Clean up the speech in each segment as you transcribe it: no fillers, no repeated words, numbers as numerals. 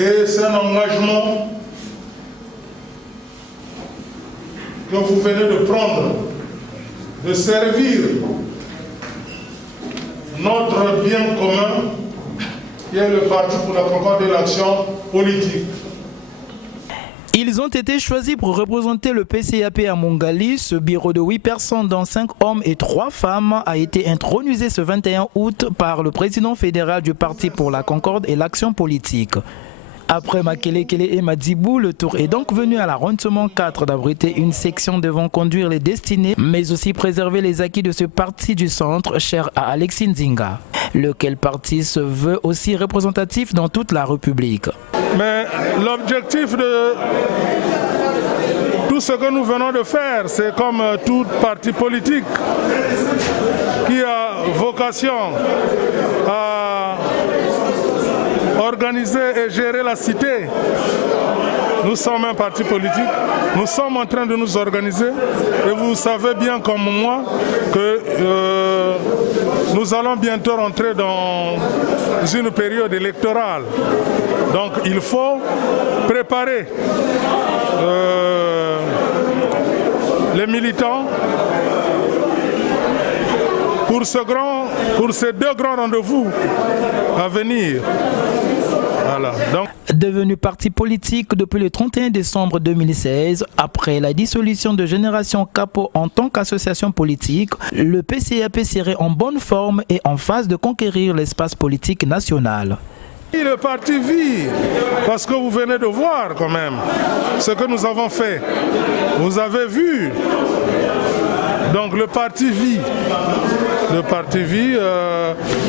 Et c'est un engagement que vous venez de prendre, de servir notre bien commun, qui est le Parti pour la concorde et l'action politique. Ils ont été choisis pour représenter le PCAP à Mongali. Ce bureau de 8 personnes, dont 5 hommes et 3 femmes, a été intronisé ce 21 août par le président fédéral du Parti pour la concorde et l'action politique. Après Makelekele et Madzibou, le tour est donc venu à l'arrondissement 4 d'abriter une section devant conduire les destinées, mais aussi préserver les acquis de ce parti du centre cher à Alexis Nzinga, lequel parti se veut aussi représentatif dans toute la République. Mais l'objectif de tout ce que nous venons de faire, c'est comme tout parti politique qui a vocation à organiser et gérer la cité. Nous sommes un parti politique, nous sommes en train de nous organiser et vous savez bien comme moi que nous allons bientôt rentrer dans une période électorale. Donc il faut préparer les militants pour ces 2 grands rendez-vous à venir. Voilà. Donc, devenu parti politique depuis le 31 décembre 2016, après la dissolution de Génération Capo en tant qu'association politique, le PCAP serait en bonne forme et en phase de conquérir l'espace politique national. Et le parti vit, parce que vous venez de voir quand même ce que nous avons fait. Vous avez vu. Donc le parti vit. Le parti vit,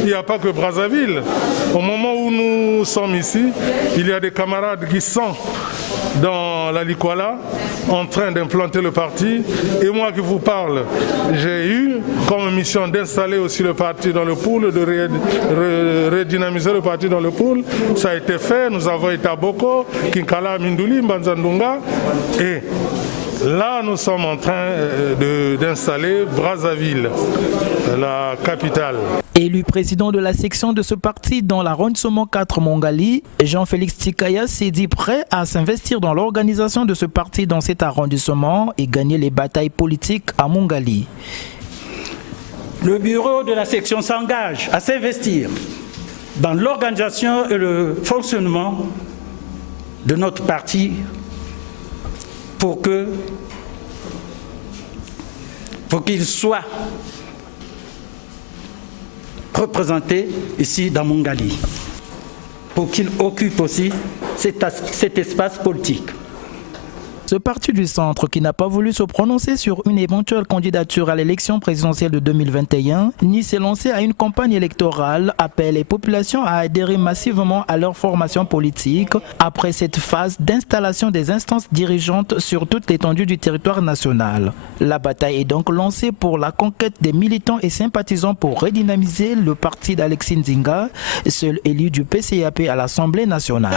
il n'y a pas que Brazzaville. Au moment où nous sommes ici, il y a des camarades qui sont dans la Likwala en train d'implanter le parti. Et moi qui vous parle, j'ai eu comme mission d'installer aussi le parti dans le pool, de redynamiser le parti dans le pool. Ça a été fait, nous avons été à Boko, Kinkala, Mindouli, Mbanzandunga et là, nous sommes en train d'installer Brazzaville, la capitale. Élu président de la section de ce parti dans l'arrondissement 4 Mongali, Jean-Félix Tikaya s'est dit prêt à s'investir dans l'organisation de ce parti dans cet arrondissement et gagner les batailles politiques à Mongali. Le bureau de la section s'engage à s'investir dans l'organisation et le fonctionnement de notre parti pour qu'il soit représenté ici dans Mongali, pour qu'il occupe aussi cet espace politique. Ce parti du centre, qui n'a pas voulu se prononcer sur une éventuelle candidature à l'élection présidentielle de 2021, ni s'est lancé à une campagne électorale, appelle les populations à adhérer massivement à leur formation politique après cette phase d'installation des instances dirigeantes sur toute l'étendue du territoire national. La bataille est donc lancée pour la conquête des militants et sympathisants pour redynamiser le parti d'Alexis Nzinga, seul élu du PCAP à l'Assemblée nationale.